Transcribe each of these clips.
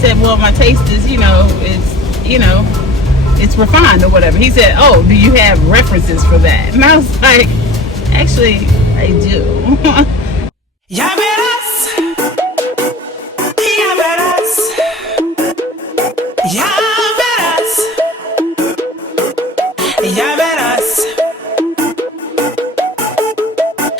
said, well, my taste is, it's refined or whatever. He said, oh, do you have references for that? And I was like, actually, I do. Ya verás, ya verás, ya verás, ya verás.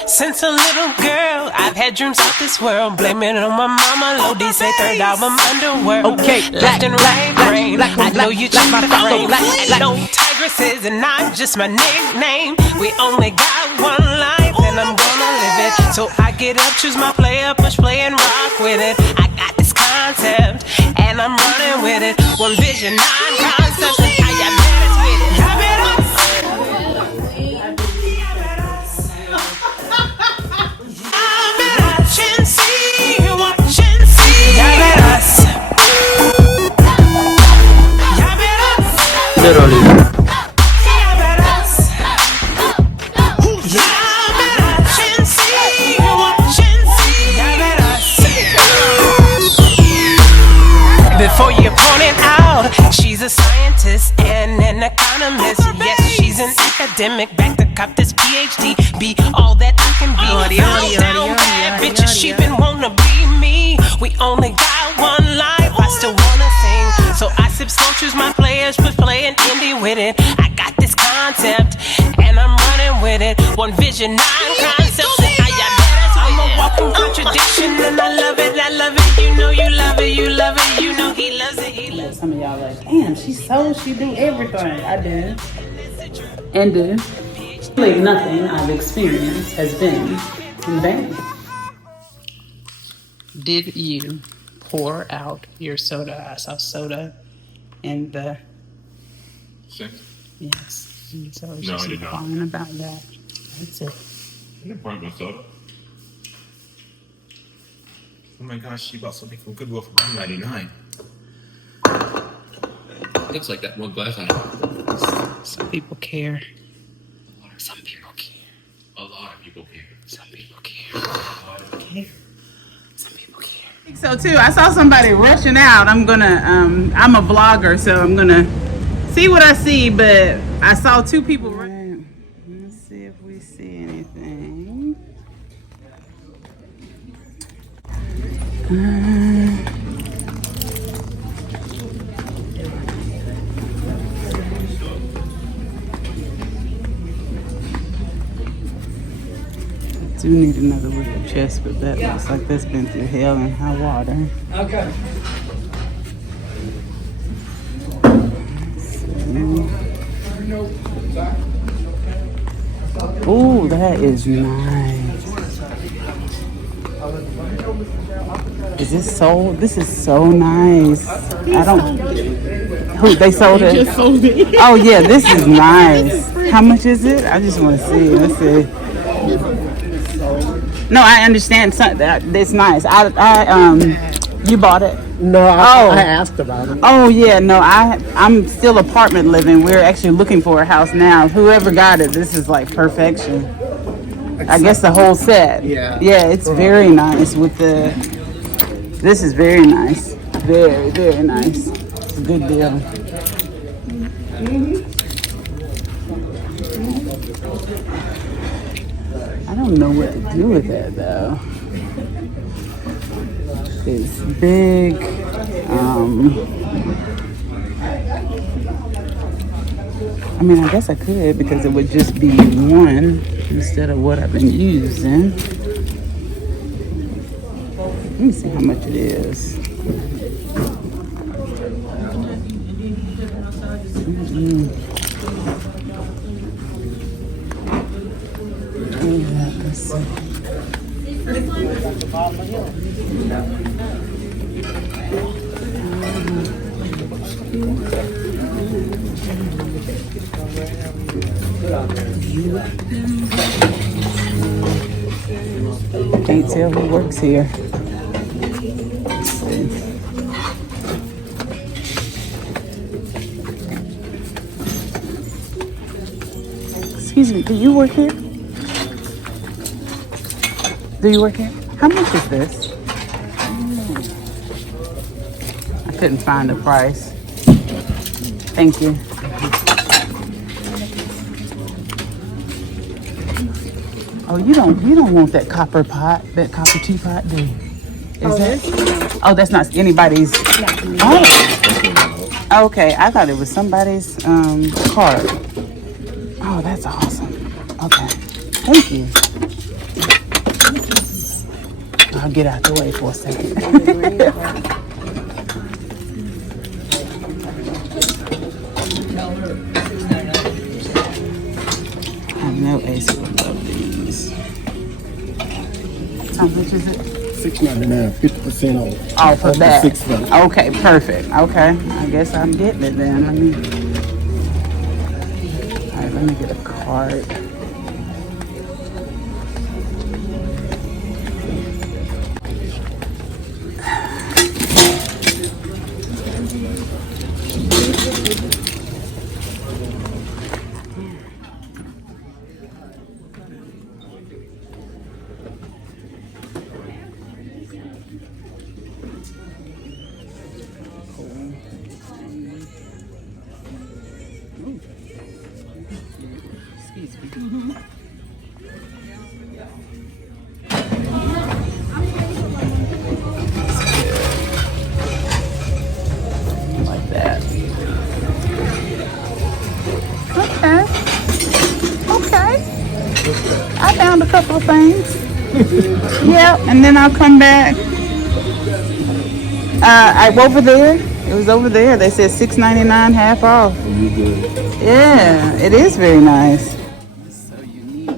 Since a little girl, I've had dreams of this world. Blaming it on my mama, Lodi say third album underworld. Okay, left and right brain. I know you check my frame. black. No tigresses and not just my nickname. We only got one life and I'm gonna live it. So I get up, choose my player, push play and rock with it. I got this concept and I'm running with it. One vision, 9 concepts, and I got better with it. Ya verás. Literally. Before you point it out, she's a scientist and an economist. Yes, she's an academic, back to cop this PhD. Be all that I can be. Down bad bitches, she been wanna be me. We only got one life, I still wanna sing. So I sip slow, choose my players, push play and indie with it. I got this concept and I'm running with it. One vision, 9 concepts, and I got better. I'm a walking contradiction and I love it, I love it. You know you love it, you love it, you know he loves it, he loves it. Some of y'all like, damn, she do everything. I do. And do. Like nothing I've experienced has been in vain. Did you pour out your soda? I saw soda in the Sink? yes. And so I was No, just I did not. inquiring about that. That's it. I didn't pour out my soda. Oh my gosh, she bought something from Goodwill for $1.99. Looks like that one glass I have. Some people care. Some people care. A lot of people care. Some people care. Some people care. I think so too. I saw somebody rushing out. I'm a vlogger, so I'm gonna see what I see, but I saw 2 people running. Let's see if we see anything. Do need another wicker chest, but that looks like that's been through hell and high water. Okay. Oh, that is nice. Is this sold? This is so nice. I don't. Who they sold it? Just sold it. Oh yeah, this is nice. How much is it? I just want to see. Let's see. No, I understand. It's nice. You bought it. No, I asked about it. Oh yeah, no, I'm still apartment living. We're actually looking for a house now. Whoever got it, this is like perfection. I guess the whole set. Yeah. Yeah, it's very nice with the. This is very nice. Very, very nice. It's a good deal. I don't know what to do with that though. It's big. I mean, I guess I could because it would just be one instead of what I've been using. Let me see how much it is. Let's see. Can't tell who works here. Let's see. Excuse me, do you work here? Do you work here? How much is this? I couldn't find the price. Thank you. Oh, you don't want that copper pot, that copper teapot, do you? Oh, that's not anybody's. Oh, okay. I thought it was somebody's card. Oh, that's awesome. Okay, thank you. I'll get out the way for a second. I know Ace would love these. How much is it? $6.99, 50% off. Off of that. $6. Okay, perfect. Okay, I guess I'm getting it then. All right, let me get a card. Like that. Okay. I found a couple of things. Yeah, and then I'll come back. Over there. It was over there. They said $6.99 half off. Yeah, it is very nice. So unique.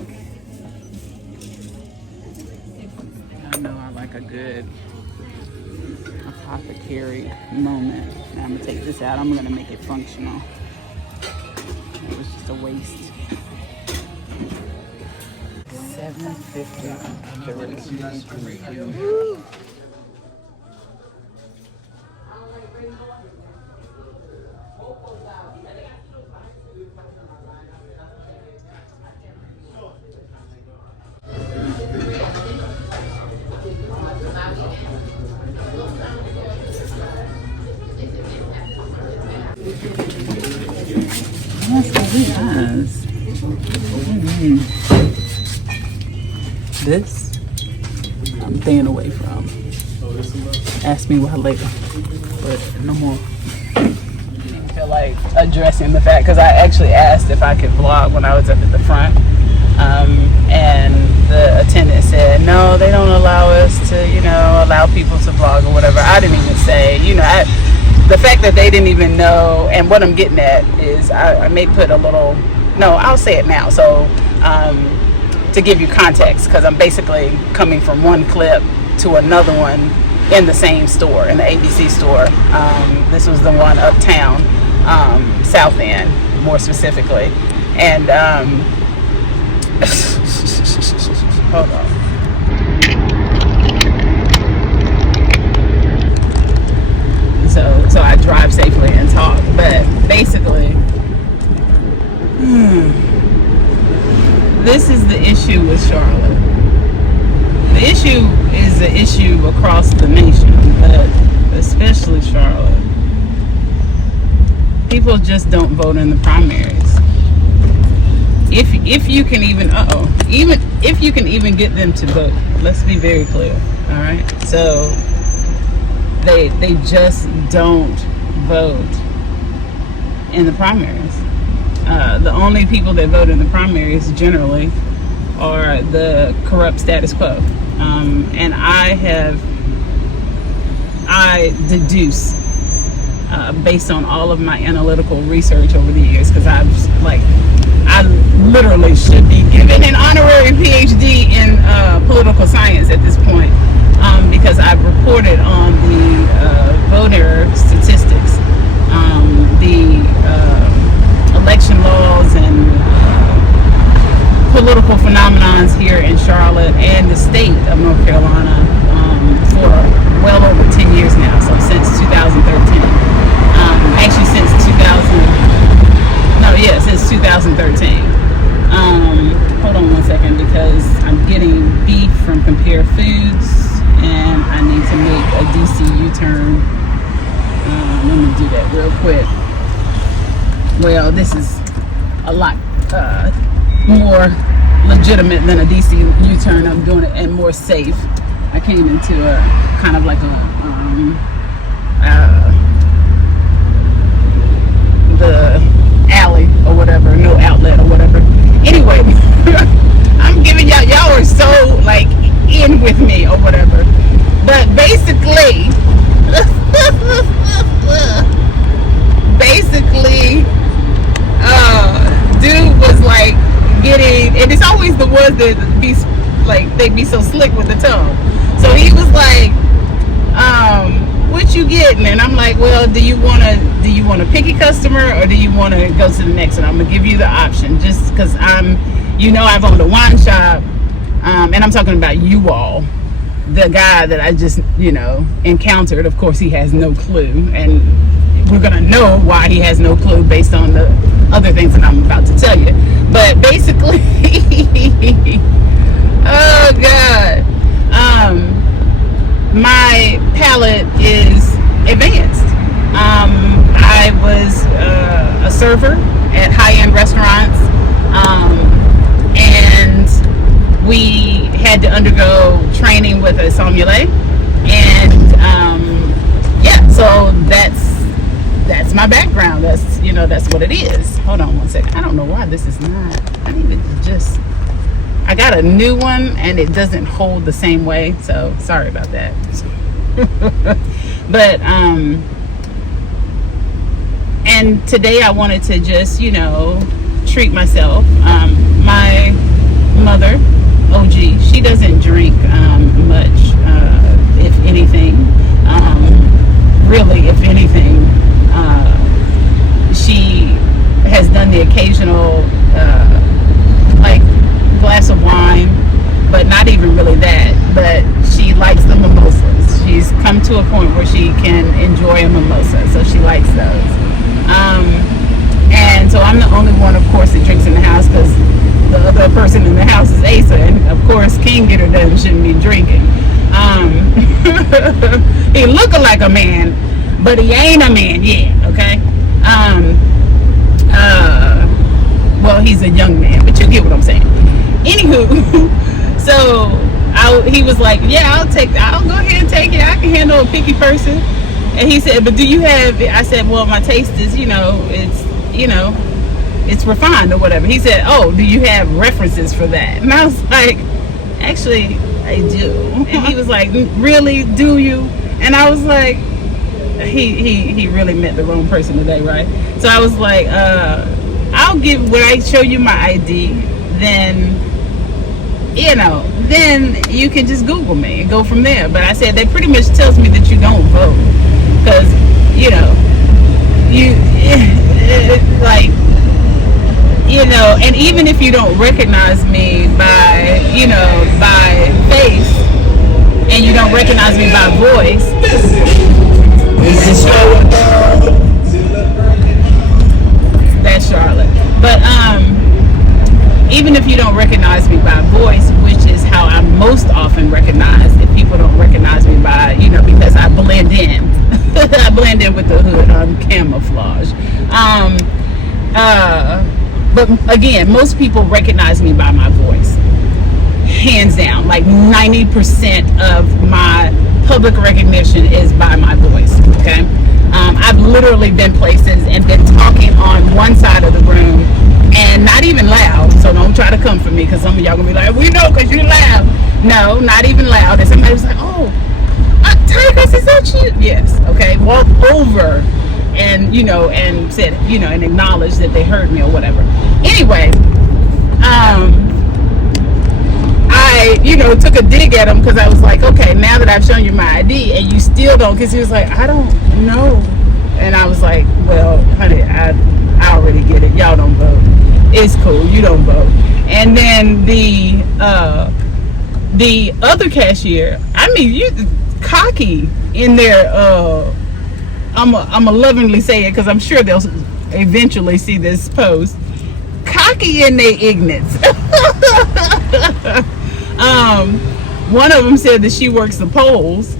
I know I like a good apothecary moment. Now I'm gonna take this out. I'm gonna make it functional. It was just a waste. $7.50. That's really nice. This I'm staying away from. Ask me why later, but no more. I didn't feel like addressing the fact because I actually asked if I could vlog when I was up at the front, and the attendant said no, they don't allow us to, allow people to vlog or whatever. I didn't even say, the fact that they didn't even know, and what I'm getting at is I may put a little, no, I'll say it now. So to give you context, because I'm basically coming from one clip to another one in the same store, in the ABC store. This was the one uptown, South End, more specifically. And hold on. So I drive safely and talk, but basically, this is the issue with Charlotte. The issue is the issue across the nation, but especially Charlotte. People just don't vote in the primaries. If you can even if you can even get them to vote. Let's be very clear. All right. So they just don't vote in the primaries. The only people that vote in the primaries generally are the corrupt status quo. And I deduce based on all of my analytical research over the years, because I literally should be given an honorary PhD in political science at this point, because I've reported on the voter statistics, the election laws and political phenomenons here in Charlotte and the state of North Carolina for well over 10 years now, so since 2013. Actually since 2013. Hold on one second, because I'm getting beef from Compare Foods and I need to make a DC U-turn me do that real quick. Well, this is a lot more legitimate than a DC U-turn. I'm doing it and more safe. I came into a kind of like the alley or whatever, no outlet or whatever. Anyway, I'm giving y'all are so like in with me or whatever. But basically, dude was like getting, and it's always the ones that be like, they be so slick with the tongue. So he was like, what you getting? And I'm like, well, do you want a picky customer, or do you want to go to the next one? I'm gonna give you the option, just because I've owned a wine shop, and I'm talking about you all. The guy that I just encountered, of course he has no clue, and we're gonna know why he has no clue based on the other things that I'm about to tell you. But basically, oh god, my palate is advanced. I was a server at high-end restaurants, and we had to undergo training with a sommelier, and so that's my background. That's what it is. Hold on one second. I don't know why this is not. I got a new one and it doesn't hold the same way, so sorry about that. But and today I wanted to just treat myself. My mother, OG, she doesn't drink much, if anything. Really, if anything, she has done the occasional like glass of wine, but not even really that. But she likes the mimosas. She's come to a point where she can enjoy a mimosa, so she likes those. And so I'm the only one, of course, that drinks in the house, because the other person in the house is Asa, and of course King Getter shouldn't be drinking. He look like a man, but he ain't a man yet, okay? Well, he's a young man, but you get what I'm saying. Anywho, so he was like, yeah, I'll go ahead and take it. I can handle a picky person. And he said, but do you have, I said, well, my taste is, it's refined or whatever. He said, oh, do you have references for that? And I was like, actually, I do. And he was like, really, do you? And I was like, he really met the wrong person today, right? So I was like, when I show you my ID, then you can just Google me and go from there. But I said, that pretty much tells me that you don't vote, because and even if you don't recognize me by face, and you don't recognize me by voice, that's Charlotte. But even if you don't recognize me by voice, which is how I'm most often recognized, if people don't recognize me by, because I blend in. I blend in with the hood. I'm camouflage. But again, most people recognize me by my voice. Hands down. Like 90% of my public recognition is by my voice. Okay? I've literally been places and been talking on one side of the room and not even loud. So don't try to come for me, because some of y'all gonna be like, we know because you're loud. No, not even loud. And somebody was like, oh, Tigers, is that you? Yes. Okay. Walk over and and said, and acknowledge that they heard me or whatever. Anyway, I took a dig at him, because I was like, okay, now that I've shown you my ID and you still don't, because he was like, I don't know. And I was like, well, honey, I already get it. Y'all don't vote. It's cool. You don't vote. And then the other cashier, you cocky in there. I'm a lovingly say it, because I'm sure they'll eventually see this post. Cocky in their ignorance. One of them said that she works the polls.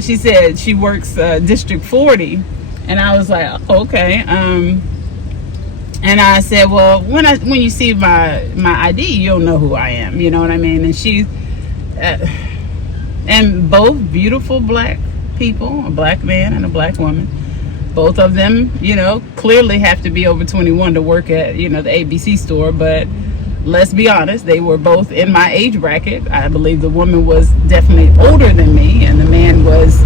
She said she works District 40, And I was like, oh, okay. And I said, well, when you see my ID, you'll know who I am. You know what I mean? And she, and both beautiful black people, a black man and a black woman, both of them, you know, clearly have to be over 21 to work at, you know, the ABC store. But let's be honest, they were both in my age bracket. I believe the woman was definitely older than me, and the man was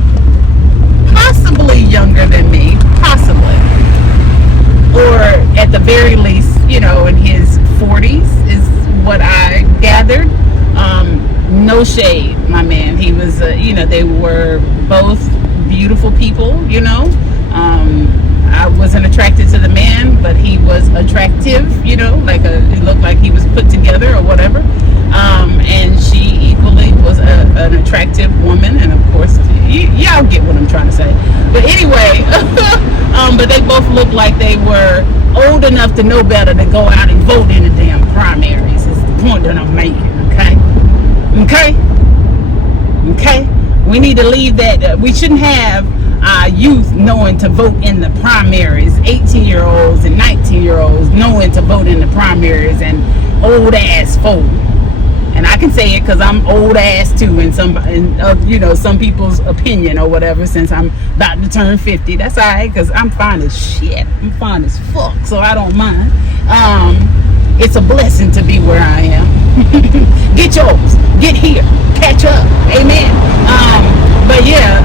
possibly younger than me, possibly. Or at the very least, you know, in his 40s is what I gathered. No shade, my man. He was, you know, they were both beautiful people, you know. I wasn't attracted to the man, but he was attractive, you know, like it looked like he was put together or whatever. And she equally was an attractive woman, and of course, y'all get what I'm trying to say. But anyway, but they both looked like they were old enough to know better to go out and vote in the damn primaries. Is the point that I'm making, okay? Okay? We need to leave that. We shouldn't have youth knowing to vote in the primaries. 18-year-olds and 19-year-olds knowing to vote in the primaries, and old ass folk. And I can say it because I'm old ass too, in you know, some people's opinion or whatever. Since I'm about to turn 50, that's alright, because I'm fine as shit. I'm fine as fuck, so I don't mind. It's a blessing to be where I am. Get yours, get here, catch up, amen. But yeah,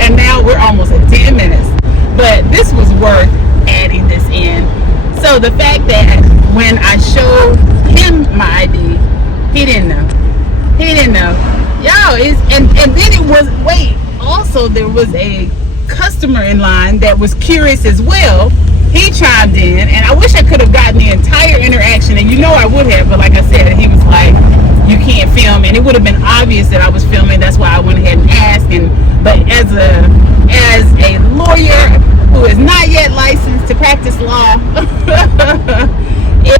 and now we're almost at 10 minutes. But this was worth adding this in. So the fact that when I showed him my ID, he didn't know. Yo, and then it was, wait, also there was a customer in line that was curious as well. He chimed in, and I wish I could have gotten the entire interaction, and you know I would have, but like I said, he was like, you can't film, and it would have been obvious that I was filming. That's why I went ahead and asked. But as a lawyer who is not yet licensed to practice law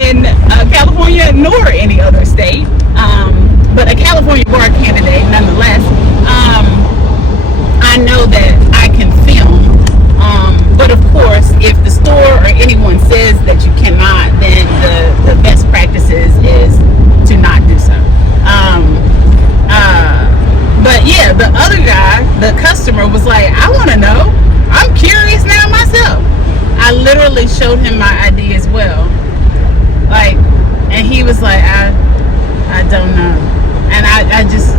in California nor any other state, but a California bar candidate nonetheless, I know that I can film. But of course, if the store or anyone says that you cannot, then the best practices is to not do so. But yeah, the other guy, the customer, was like, I want to know. I'm curious now myself. I literally showed him my ID as well. Like, and he was like, I don't know. And I just...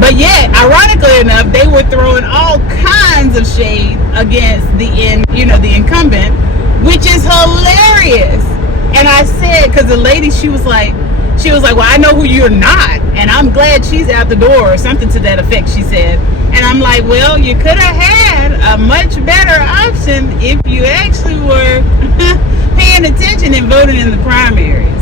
But yet, ironically enough, they were throwing all kinds of shade against the incumbent, which is hilarious. And I said, because the lady, she was like, well, I know who you're not, and I'm glad she's out the door, or something to that effect, she said. And I'm like, well, you could have had a much better option if you actually were paying attention and voting in the primaries.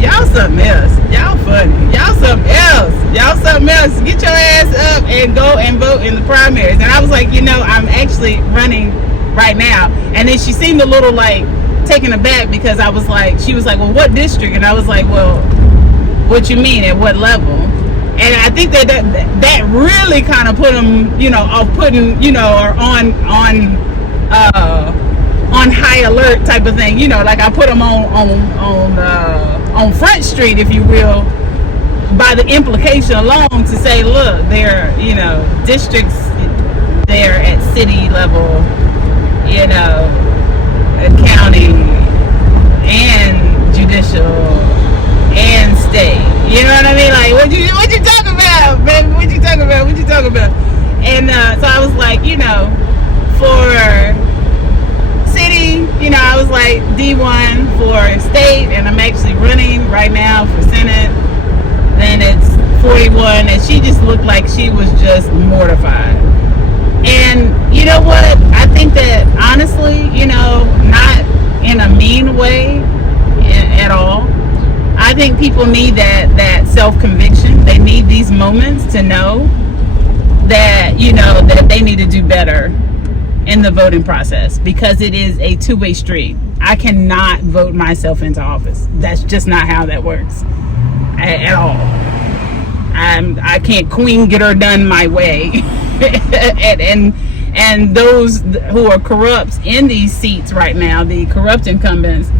Y'all something else. Y'all funny. Y'all something else. Get your ass up and go and vote in the primaries. And I was like, I'm actually running right now. And then she seemed a little like taken aback, because I was like, she was like, well, what district? And I was like, well, what you mean, at what level? And I think that really kind of put them, off putting, or on high alert type of thing, like I put them on Front Street, if you will, by the implication alone, to say, look, they're, districts, they're at city level, county and judicial and state. You know what I mean? Like, what you talking about, baby? What you talking about? And so I was like, for city, I was like D1 for state, and I'm actually running right now for Senate. Then it's 41, and she just looked like she was just mortified. And you know what? I think that honestly, not in a mean way at all. I think people need that self-conviction. They need these moments to know that, that they need to do better in the voting process, because it is a two-way street. I cannot vote myself into office. That's just not how that works. at all. I can't queen get her done my way. and those who are corrupt in these seats right now, the corrupt incumbents,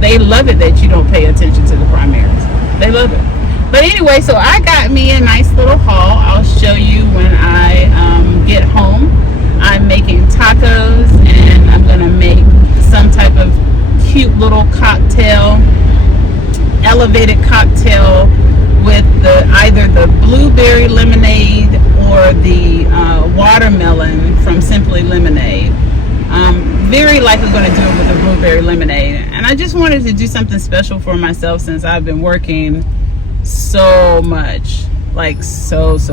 they love it that you don't pay attention to the primaries. They love it. But anyway, so I got me a nice little haul. I'll show you when I get home. I'm making tacos, and I'm gonna make some type of cute little cocktail, elevated cocktail with either the blueberry lemonade or the watermelon from Simply Lemonade. Very likely going to do it with the blueberry lemonade. And I just wanted to do something special for myself since I've been working so much. Like so much.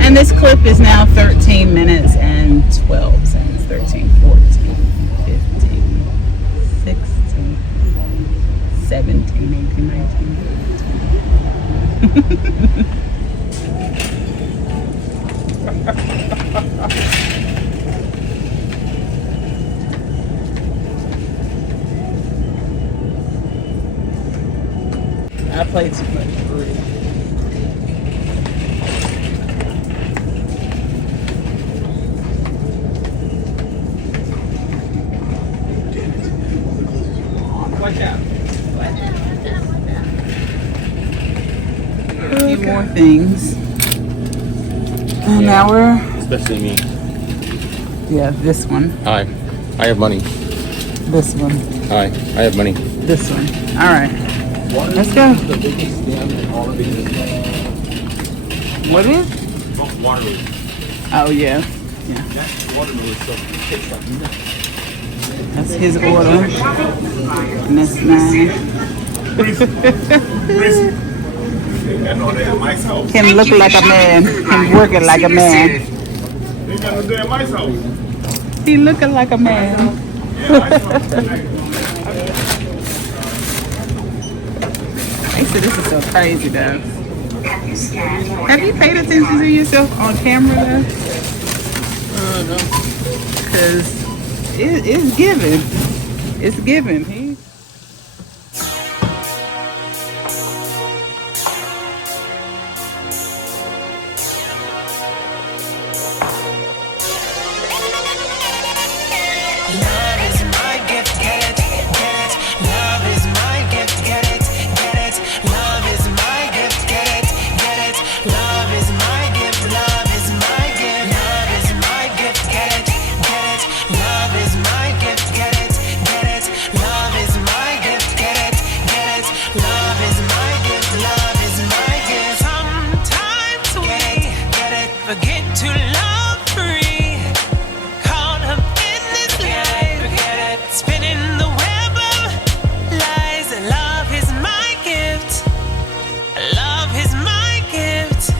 And this clip is now 13 minutes and 12 seconds. 13, 14, 15, 16, 17, 18, 19. I played too much for real. Watch out. A few more things. And now we're... Especially me. Yeah, this one. Hi. I have money. This one. Hi. I have money. This one. Alright. Let's go. The biggest scam in all of business. What is? Waterloo. Oh, yeah. Yeah. That waterloo stuff tastes like nothing. That's his order. And that's mine. Him looking like a man. Him working like a man. He looking like a man. They said this is so crazy though. Have you paid attention to yourself on camera though? No. Cause it's given. It's given. Love is my gift, get it, get it. Love is my gift, get it, get it. Love is my gift, get it, get it. Love is my gift, love is my gift. Love is my gift, get it, get it. Love is my gift, get it, get it. Love is my gift, get it, get it. Love is my gift, love is my gift. Sometimes we get it, forget to love free. Caught up in this life, forget it. Spinning the web of lies. Love is my gift. Love is my gift.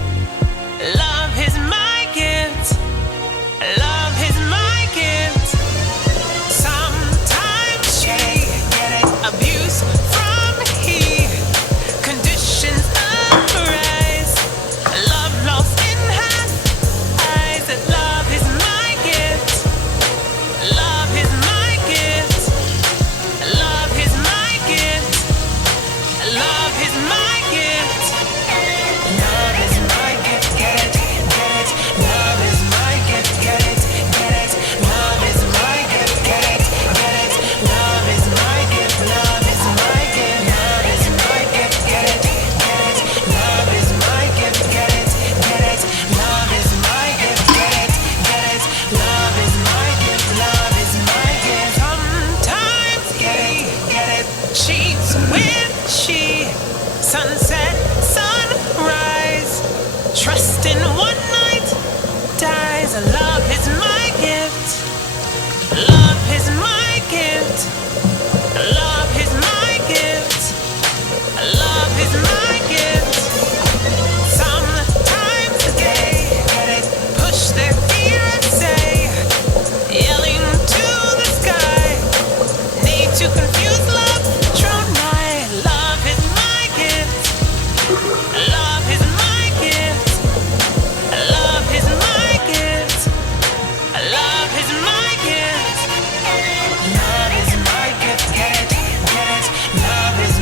Love is my gift. Love is my gift. Sometimes she get it. Abuse from he. Conditions arise. Love lost in her eyes. Love is my gift. Love is my gift. Love is my gift. Love is my gift. Love is my gift, get it, get it. Love is my gift, get it, get it. Love is my gift, get it, get it. Love is my gift, love is my gift. Love is my gift, get it, get it. Love is my gift, get it, get it. Love is my gift, get it, get it. Love is my gift, love is my gift. Sometimes get it. Cheats when she sunset, sunrise. Trust in one night dies. Love is my gift. Love is my gift. Love is my gift. Love is my gift. Sometimes they get it. Push their fear aside. Yelling to the sky. Need to confuse love. True night. Love is my gift. Love is my gift. Love is my gift. Love is my gift. Love is my gift. Get it, get it. Love is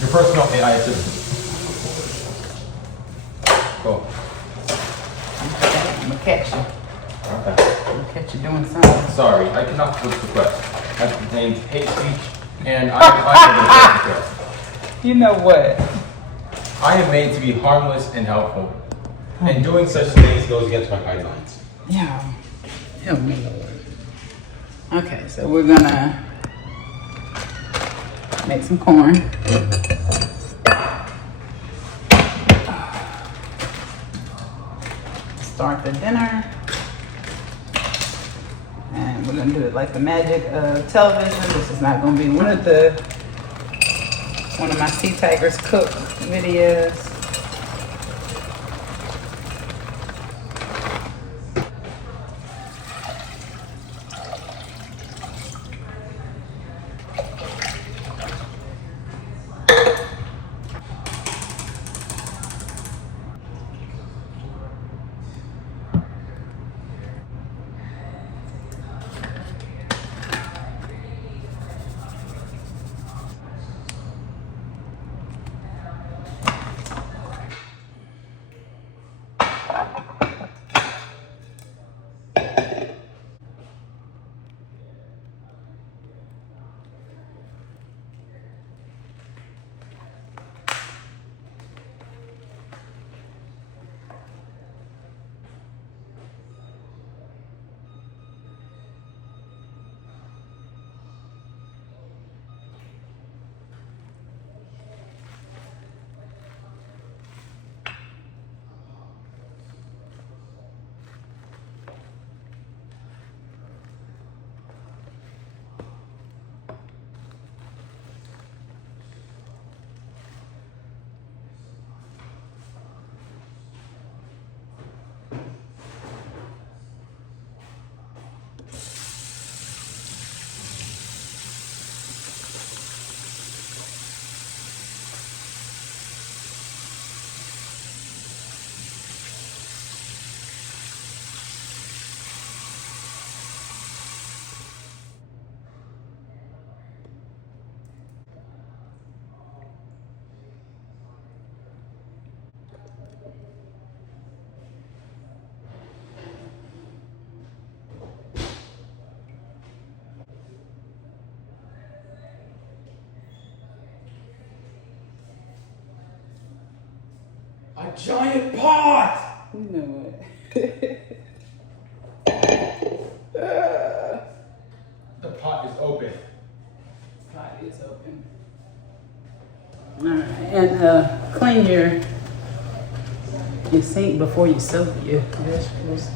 Your personal AI assistant. Cool. I'm gonna catch you. Okay. I'm gonna catch you doing something. Sorry, I cannot fulfill this request. That contains hate speech, and I am unable to request. You know what? I am made to be harmless and helpful, and doing such things goes against my guidelines. Yeah. Help me, Lord. Okay, so we're gonna make some corn. Start the dinner. And we're gonna do it like the magic of television. This is not gonna be one of my Sea Tigers cook videos. A giant pot! You know what? The pot is open. Pot is open. Alright, and clean your sink before you soak your vegetables.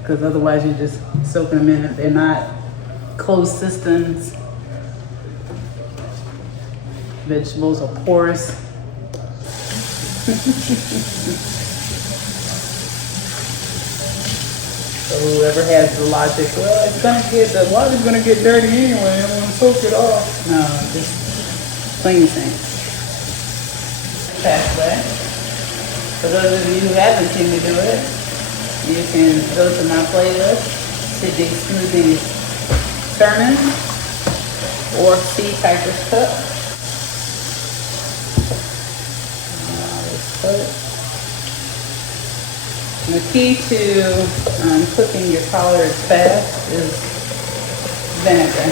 Because otherwise you're just soaking them in if they're not closed systems. Vegetables are porous. So whoever has the logic, well, the water's gonna get dirty anyway, I'm gonna soak it off. No, just clean the sink. Pathway. For those of you who haven't seen me do it, you can go to my playlist, Sydney Smoothie's Sermon, or Sea Tigers Cook. The key to cooking your collards fast is vinegar.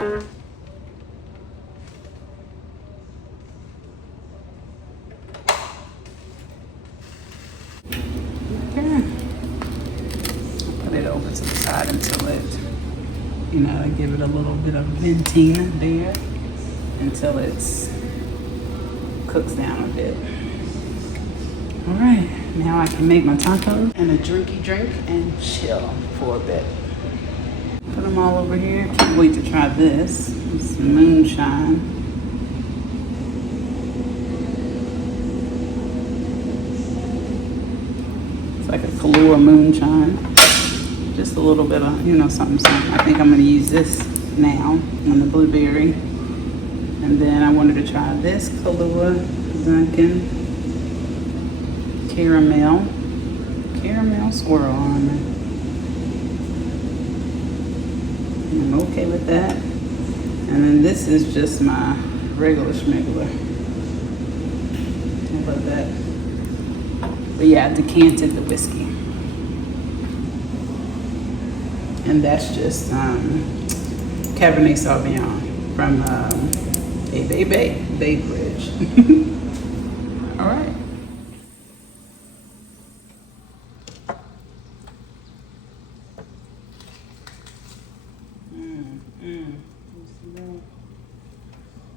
Okay. Put it over to the side until it, you know, give it a little bit of venting there until it's cooks down a bit. All right, now I can make my tacos and a drinky drink and chill for a bit. Put them all over here. Can't wait to try this. It's moonshine. It's like a Kahlua moonshine. Just a little bit of, you know, something. I think I'm gonna use this now on the blueberry. And then I wanted to try this Kahlua Dunkin' caramel swirl on it. I'm okay with that. And then this is just my regular schmegler. How about that? But yeah, I decanted the whiskey. And that's just Cabernet Sauvignon from Bay Bridge. All right.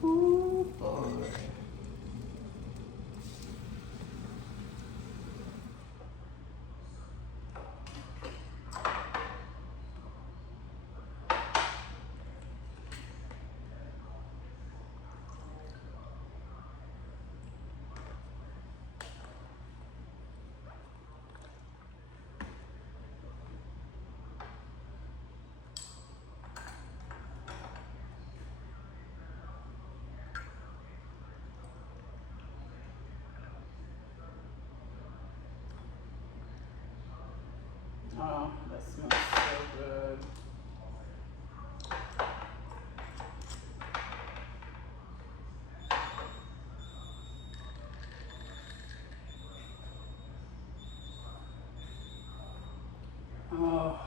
Ooh, boy. Oh, that smells so good. Oh.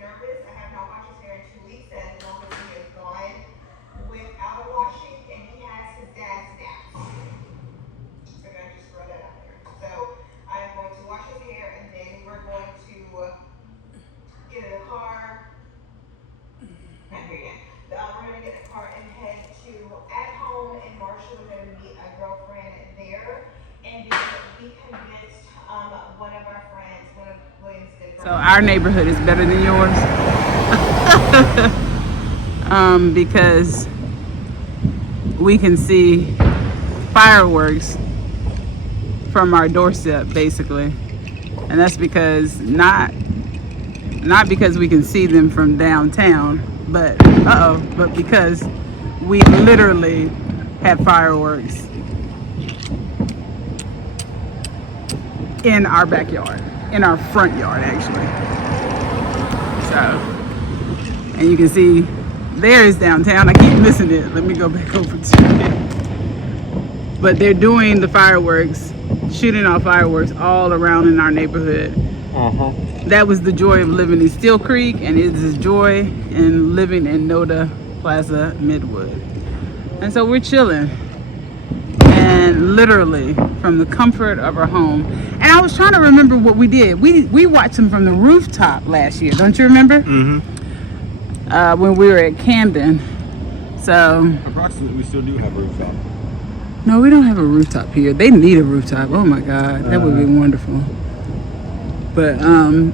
Nervous. I have not washed his hair in 2 weeks, and as long as he is gone without a washing, and he has his dad's naps. So I'm gonna just throw that out there. So I'm going to wash his hair, and then we're going to get in the car. Not here yet. We're gonna get in the car and head to at home in Marshall. We're gonna meet a girlfriend there, and then we convinced one of our friends, one of William's good friends. So our neighborhood is better than yours. Because we can see fireworks from our doorstep, basically. And that's because not because we can see them from downtown, but but because we literally have fireworks in our backyard, in our front yard actually. So, and you can see there is downtown. I keep missing it. Let me go back over to it. But they're doing the fireworks, shooting off fireworks all around in our neighborhood. That was the joy of living in Steel Creek, and it is joy in living in Noda Plaza Midwood. And so we're chilling, and literally from the comfort of our home. And I was trying to remember what we did. We watched them from the rooftop last year. Don't you remember? When we were at Camden. So Approximately, we still do have a rooftop. no, we don't have a rooftop here. They need a rooftop. Oh my God, that would be wonderful. But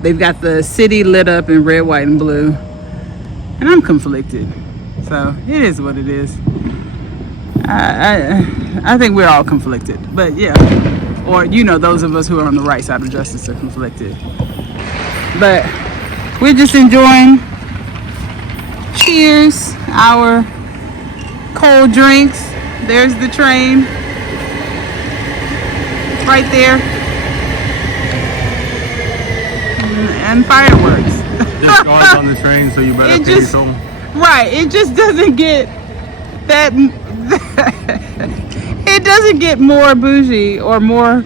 they've got the city lit up in red, white, and blue, and I'm conflicted. So it is what it is. I think we're all conflicted, but yeah. or you know, those of us who are on the right side of justice are conflicted. But we're just enjoying, cheers, our cold drinks. There's the train right there, and fireworks. Just cars on the train, so you better It pay just- some. Right, it just doesn't get that it doesn't get more bougie or more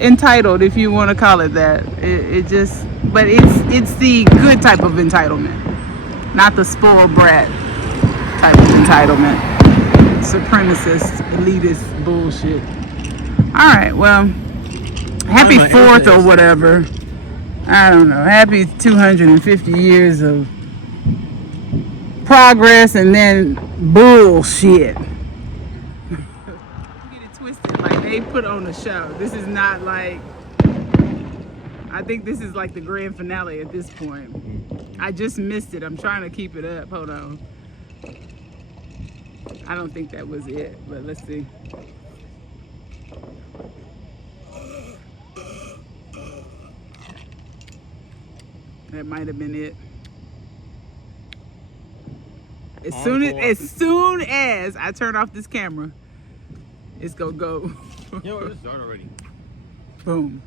entitled, if you want to call it that. It just, but it's the good type of entitlement, not the spoiled brat type of entitlement, supremacist, elitist bullshit. All right, well, happy 4th or whatever. I don't know. Happy 250 years of progress and then bullshit. Get it twisted. Like, they put on a show. This is not like, I think this is like the grand finale at this point. I just missed it. I'm trying to keep it up. Hold on. I don't think that was it, but let's see. That might have been it. As soon as I turn off this camera, it's gonna go. Yo, it's done already. Boom.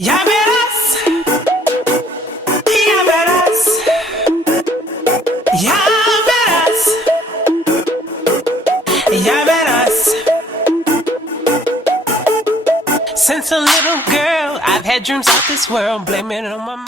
Ya verás, ya verás, ya verás, ya verás. Since a little girl, I've had dreams of this world, blaming it on my